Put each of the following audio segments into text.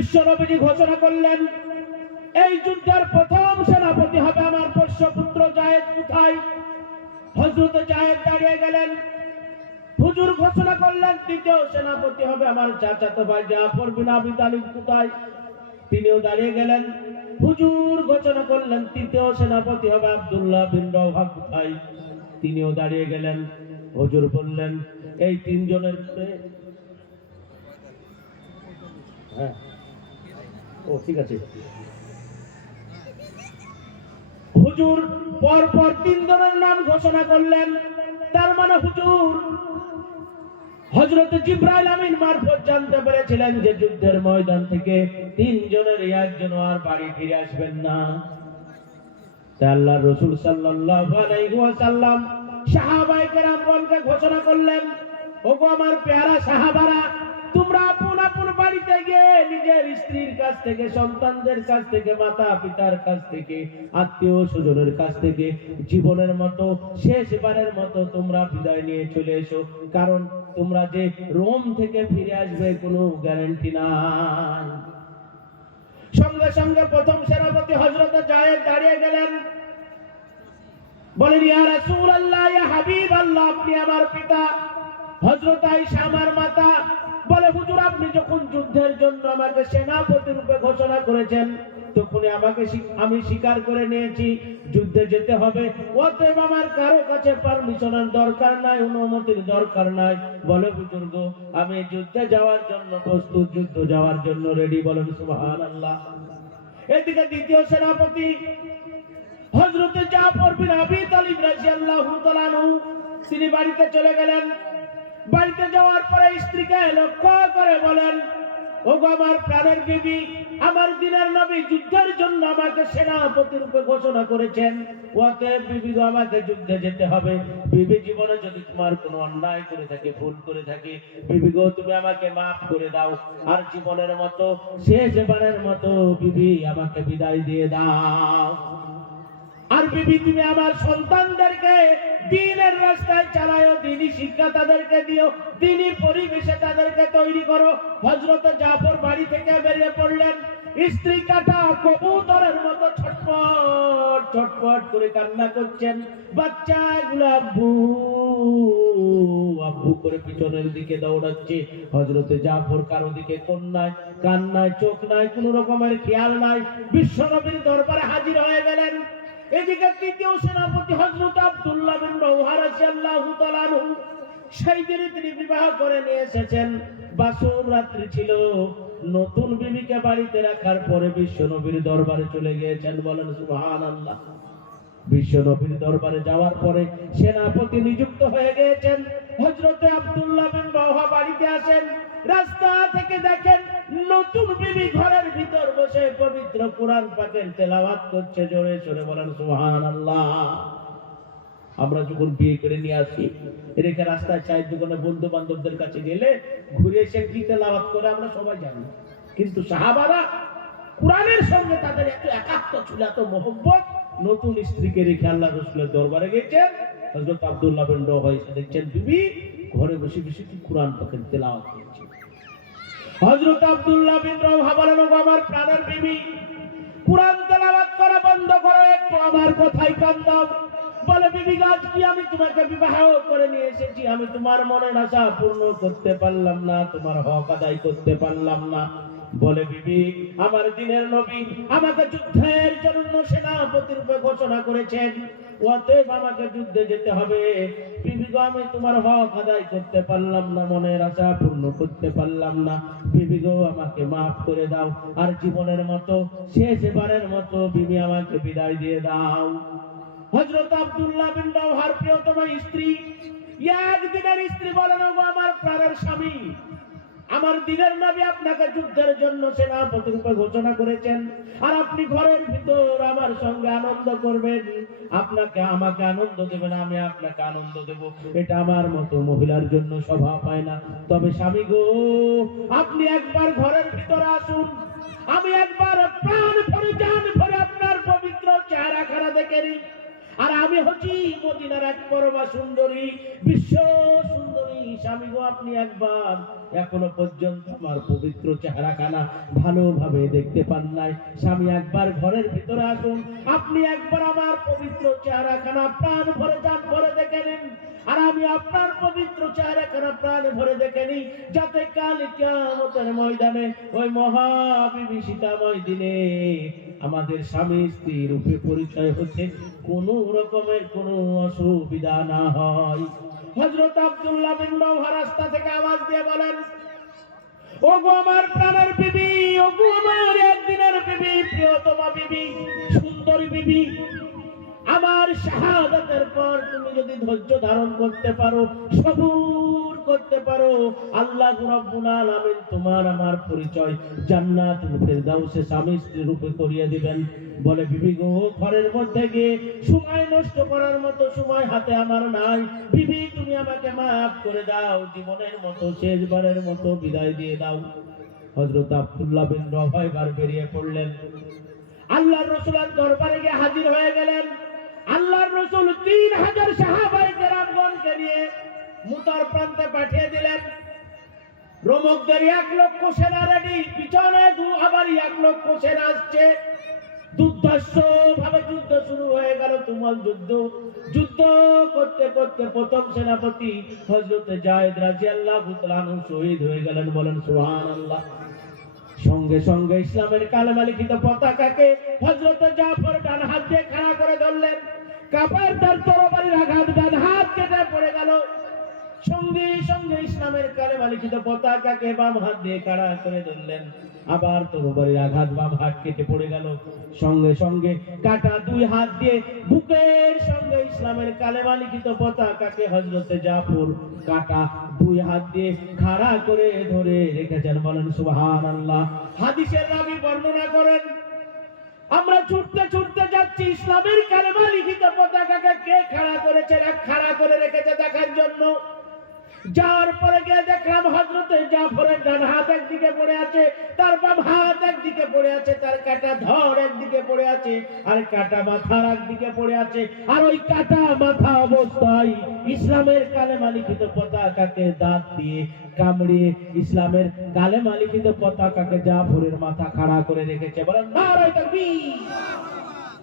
বিশ্ব নবীজি ঘোষণা করলেন, এই যুদ্ধের প্রথম সেনাপতি হবে আমার পোষ্যপুত্র যায়েদ। কোথায়? হযরত যায়েদ দাঁড়িয়ে গেলেন। হুজুর ঘোষণা করলেন, দ্বিতীয় সেনাপতি হবে আমার চাচাতো ভাই জাফর বিন আবি তালিব। কোথায়? তিনিও দাঁড়িয়ে গেলেন। হুজুর ঘোষণা করলেন, তৃতীয় সেনাপতি হবে আব্দুল্লাহ বিন রওহা। কোথায়? তিনিও দাঁড়িয়ে গেলেন। হুজুর বললেন, এই তিনজনের হ্যাঁ, ও ঠিক আছে। হুজুর পর পর তিনজনের নাম ঘোষণা করলেন। তার মানে হুজুর হযরত জিবরাইল আমিন মারফত জানতে পেরেছিলেন যে যুদ্ধের ময়দান থেকে তিনজনের একজন আর বাড়ি ফিরে আসবেন না। তাই আল্লাহর রাসূল সাল্লাল্লাহু আলাইহি ওয়াসাল্লাম সাহাবায়ে কেরামগণকে ঘোষণা করলেন, ওগো আমার পেয়ারা সাহাবারা, তোমরা আপন আপন বাড়িতে গিয়ে নিজের স্ত্রীর কাছ থেকে, সন্তানদের কাছ থেকে, মাতা পিতার কাছ থেকে, আত্মীয় স্বজনের কাছ থেকে জীবনের মতো শেষবারের মতো তোমরা বিদায় নিয়ে চলে এসো। কারণ তোমরা যে রোম থেকে ফিরে আসবে কোনো গ্যারান্টি নাই। সঙ্গে সঙ্গে প্রথম সেনাপতি হযরত যায়েদ দাঁড়িয়ে গেলেন। বলেন, ইয়া রাসূলুল্লাহ, ইয়া হাবিবাল্লাহ, আপনি আমার পিতা। হযরত আয়েশা আমার মাতা। বলে, হুজুর আপনি যখন যুদ্ধের জন্য আমাকে সেনাপতি রূপে ঘোষণা করেছেন, তখন আমি স্বীকার করে নিয়েছি যুদ্ধে যেতে হবে। অতএব আমার কারো কাছে পারমিশনের দরকার নাই, অনুমতির দরকার নাই। বলে, হুজুর গো, আমি যুদ্ধে যাওয়ার জন্য প্রস্তুত, যুদ্ধ যাওয়ার জন্য রেডি। বলেন সুবহানাল্লাহ। এদিকে দ্বিতীয় সেনাপতি হযরত জাফর বিন আবি তালিব রাদিয়াল্লাহু তাআলা আনহু, তিনি বাড়িতে চলে গেলেন। বাড়িতে যাওয়ার পরে স্ত্রীকে লক্ষ্য করে বলেন, ওগো আমার প্রাণের বিবি, আমার দিনের নবী যুদ্ধের জন্য আমাকে সেনাপতি রূপে ঘোষণা করেছেন। অতএব বিবি গো, আমাকে যুদ্ধে যেতে হবে। বিবি, জীবনে যদি তোমার কোনো অন্যায় করে থাকে, ভুল করে থাকে, বিবি গো তুমি আমাকে মাফ করে দাও। আর জীবনের মতো শেষবারের মতো বিবি আমাকে বিদায় দিয়ে দাও। আর বিবি, তুমি আমার সন্তানদেরকে দ্বীনের রাস্তায় চালাও, দ্বীনি শিক্ষা তাদেরকে দিও, দ্বীনি পরিবেশে তাদেরকে তৈরি করো। হযরত জাফর বাড়ি থেকে বেরিয়ে পড়লেন। স্ত্রী কাটা কবুতরের মতো ছটফট ছটফট করে কান্না করছেন। বাচ্চাগুলো আব্বু আব্বু করে পিছনের দিকে দৌড়াচ্ছে। হযরত জাফর কারো দিকে কান নাই, চোখ নাই, কোন রকমের খেয়াল নাই, বিশ্বনবীর দরবারে হাজির হয়ে গেলেন। এদিকে তৃতীয় সেনাপতি হযরত আব্দুল্লাহ বিন রওহা রাদিয়াল্লাহু তাআলা আনহু, সেই দিনে তিনি বিবাহ করে নিয়ে এসেছেন। বাসর রাত্রি ছিল। নতুন বিবিকে বাড়িতে রাখার পরে বিশ্বনবীর দরবারে চলে গিয়েছেন। বলেন সুবহানাল্লাহ। বিশ্বনবীর দরবারে যাওয়ার পরে সেনাপতি নিযুক্ত হয়ে গিয়েছেন। হযরত আব্দুল্লাহ বিন রওহা বাড়িতে আসেন। রাস্তা থেকে দেখেন নতুন বিবি ঘরের ভিতর বসে পবিত্র কুরআন পাকের তেলাওয়াত করছে জোরে জোরে। বলেন সুবহানাল্লাহ। আমরা যখন বিয়ে করে নিয়ে আসি, রেখে রাস্তায় চায়ের দোকানে বন্ধু বান্ধবদের কাছে গেলে ঘুরে এসে কি তেলাওয়াত করে আমরা সবাই জানি। কিন্তু সাহাবারা কুরআনের সঙ্গে তাদের এত একাত্ম ছিল, এত মহব্বত। নতুন স্ত্রীকে রেখে আল্লাহ রাসূলের দরবারে গেছেন। হযরত আব্দুল্লাহ বিন রওহা এসে দেখছেন বিবি ঘরে বসে বসে কি কুরআন পাকের তেলাওয়াত করছে। হযরত আব্দুল্লাহ বিন রওহা বলেন, ওগো আমার প্রাণের বিবি, কুরআন তেলাওয়াত করা বন্ধ করো, একটু আমার কথাই কান দাও। বলে, বিবি আজ কি আমি তোমাকে বিবাহ করে নিয়ে এসেছি, আমি তোমার মনের আশা পূর্ণ করতে পারলাম না, তোমার হক আদায় করতে পারলাম না। বলে, বিবি আমার দিনের নবী আমাকে যুদ্ধের জন্য সেনাপতি রূপে ঘোষণা করেছেন, অতএব আমাকে যুদ্ধে যেতে হবে। বিবি গো, আমি তোমার হক আদায় করতে পারলাম না, মনের আশা পূর্ণ করতে পারলাম না। বিবি গো, আমাকে মাফ করে দাও। আর জীবনের মতো শেষবারের মতো বিবি আমাকে বিদায় দিয়ে দাও। হযরত আব্দুল্লাহ বিন রওহার প্রিয়তমা স্ত্রী, একদিনের স্ত্রী বলেন, ওগো আমার প্রাণের স্বামী, আমার দিনের নবী আপনাকে যুদ্ধের জন্য সেনাপতি রূপে ঘোষণা করেছেন, আর আপনি ঘরের ভিতর আমার সঙ্গে আনন্দ করবেন, আমাকে আনন্দ দেবেন, আমি আপনাকে আনন্দ দেব। এটা আমার মতো মহিলার জন্য শোভা পায় না। তবে স্বামী গো, আপনি একবার ঘরের ভিতরে আসুন, আমি একবার প্রাণ ভরে জান ভরে আপনার পবিত্র চেহারাখানা দেখে নিই। আর আমি হচ্ছি মদিনার এক পরমা সুন্দরী, বিশ্ব সুন্দরী। স্বামী গো, আপনি একবার এখনো পর্যন্ত আমার পবিত্র চেহারাখানা ভালোভাবে দেখতে পান নাই। স্বামী একবার ঘরের ভিতরে আসুন, আপনি একবার আমার পবিত্র চেহারাখানা প্রাণ ভরে জান ভরে দেখে নিন, আর আমি আপনার পবিত্র চেহারাখানা প্রাণ ভরে দেখে নিই, যাতে কাল কিয়ামতের ময়দানে ওই মহাবিভীষিকাময় দিনে আমাদের স্বামী স্ত্রী রূপে পরিচয় হচ্ছে কোনো রকমের কোনো অসুবিধা না হয়। হযরত আব্দুল্লাহ বিন রাওহা রাস্তা থেকে আওয়াজ দিয়ে বলেন, ওগো আমার প্রাণের বিবি, ওগো আমার একদিনের বিবি, প্রিয়তমা বিবি, সুন্দরী বিবি, আমার শাহাদাতের পর তুমি যদি ধৈর্য ধারণ করতে পারো, সবুর করতে পারো, আল্লাহ রাব্বুল আলামিন তোমার আমার পরিচয় জান্নাতুল ফেরদাউসে স্বামী স্ত্রী রূপে করিয়ে দিবেন। বলে, বিবি গো, ঘরের মধ্যে গিয়ে সময় নষ্ট করার মতো সময় হাতে আমার নাই। বিবি, তুমি আমাকে মাফ করে দাও, জীবনের মতো শেষবারের মতো বিদায় দিয়ে দাও। হযরত আব্দুল্লাহ বিন রাওহা এবার বেরিয়ে পড়লেন, আল্লাহর রাসূলের দরবারে গিয়ে হাজির হয়ে গেলেন। আল্লাহর রাসূল 3000 সাহাবায়ে কেরামগণকে নিয়ে মুতার প্রান্তে পাঠিয়ে দিলেন। রোমকদের 1 লক্ষ সেনা রেডি, পিছনে আবার 1 লক্ষ সেনা আসছে। দুর্ধর্ষ ভাবে যুদ্ধ শুরু হয়ে গেল, তুমুল যুদ্ধ। যুদ্ধ করতে করতে প্রথম সেনাপতি হযরত যায়েদ রাদিয়াল্লাহু তাআলা আনহু শহীদ হয়ে গেলেন। বলেন সুবহানাল্লাহ। সঙ্গে সঙ্গে ইসলামের কালেমা লিখিত পতাকাকে হযরত জাফর ডান হাত দিয়ে খাড়া করে ধরলেন। কাফের তার তরবারির আঘাত ডান হাত কেটে পড়ে গেল। সঙ্গে সঙ্গে ইসলামের কালেমা লিখিত পতাকাকে বাম হাত দিয়ে খাড়া করে ধরলেন। আবার তরবারির আঘাত বাম হাত কেটে পড়ে গেল। সঙ্গে সঙ্গে কাটা 2 হাত দিয়ে বুকের সঙ্গে ইসলামের কালেমা লিখিত পতাকাকে হযরত জাফর কাটা 2 হাত দিয়ে খাড়া করে ধরে রেখেছেন। বলেন সুবহানাল্লাহ। হাদিসের রাবী বর্ণনা করেন, আমরা ছুটতে ছুটতে যাচ্ছি, ইসলামের কালেমা লিখিত পতাকাকে কে খাড়া করেছে, খাড়া করে রেখেছে দেখার জন্য। যাওয়ার পরে গিয়ে দেখলাম হযরত জাফরের ডান হাত একদিকে পড়ে আছে, তার বাম হাত একদিকে পড়ে আছে, তার কাটা ধর একদিকে পড়ে আছে, আর কাটা মাথার একদিকে পড়ে আছে। আর ওই কাটা মাথা অবস্থায় ইসলামের কালেমা লিখিত পতাকাকে দাঁত দিয়ে কামড়িয়ে ইসলামের কালেমা লিখিত পতাকাকে জাফরের মাথা খাড়া করে রেখেছে। বলেন নারায়ে তাকবীর।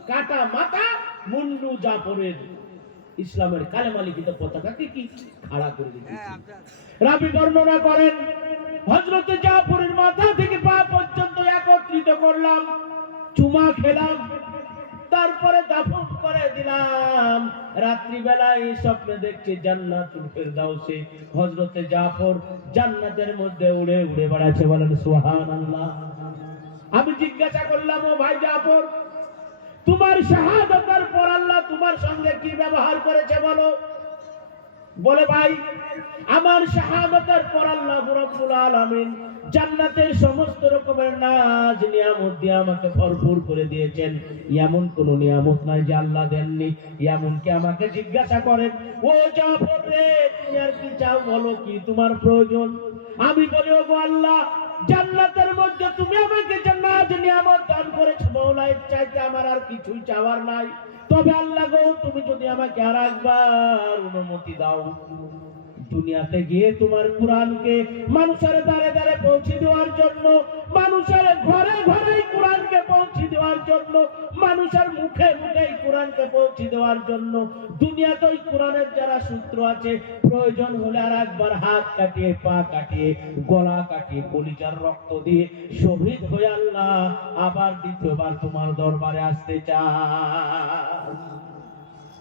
কাটা মাথা মুন্ডু জাফরের ইসলামের কালেমা লিখিত পতাকাকে কি খাড়া করে দিয়েছে। রাবী বর্ণনা করেন, হযরত জাফরের মাথা থেকে পা পর্যন্ত একত্রিত করলাম, চুমা খেলাম, তারপরে দাফন করে দিলাম। রাত্রি বেলায় স্বপ্নে দেখছি জান্নাতুল ফেরদাউসে হযরত জাফর জান্নাতের মধ্যে উড়ে উড়ে বেড়াচ্ছে। বলেন সুবহানাল্লাহ। আমি জিজ্ঞাসা করলাম, ও ভাই জাফর, তোমার শাহাদাতের পর আল্লাহ তোমার সঙ্গে কি ব্যবহার করেছে বলো? বলে, ভাই, আমার শাহাদাতের পর আল্লাহ রাব্বুল আলামিন জান্নাতের সমস্ত রকমের নাজ নিয়ামত দিয়ে আমাকে ভরপুর করে দিয়েছেন। এমন কোন নিয়ামত নাই যে আল্লাহ দেননি। এমনকি আমাকে জিজ্ঞাসা করেন, ও জাফর রে, তুমি আর কি চাও বলো, কি তোমার প্রয়োজন? আমি বলি, ওগো আল্লাহ, জান্নাতের মধ্যে তুমি আমাকে জান্নাত নিয়ামত দান করেছো, মাওলা, এর চাইতে আমার আর কিছুই চাওয়ার নাই। তবে আল্লাহ গো, তুমি যদি আমাকে আর একবার অনুমতি দাও, দুনিয়াতে গিয়ে তোমার কোরআনকে মানুষের দ্বারে দ্বারে পৌঁছে দেওয়ার জন্য, মানুষের ঘরে ঘরে কোরআনকে পৌঁছে দেওয়ার জন্য, মানুষের মুখে মুখে কোরআনকে পৌঁছে দেওয়ার জন্য, দুনিয়াতে ওই কোরআনের যারা সূত্র আছে, প্রয়োজন হলে আর একবার হাত কাটিয়ে, পা কাটিয়ে, গলা কাটিয়ে, কলিজার রক্ত দিয়ে শহীদ হয়ে আল্লাহ আবার দ্বিতীয়বার তোমার দরবারে আসতে চায়।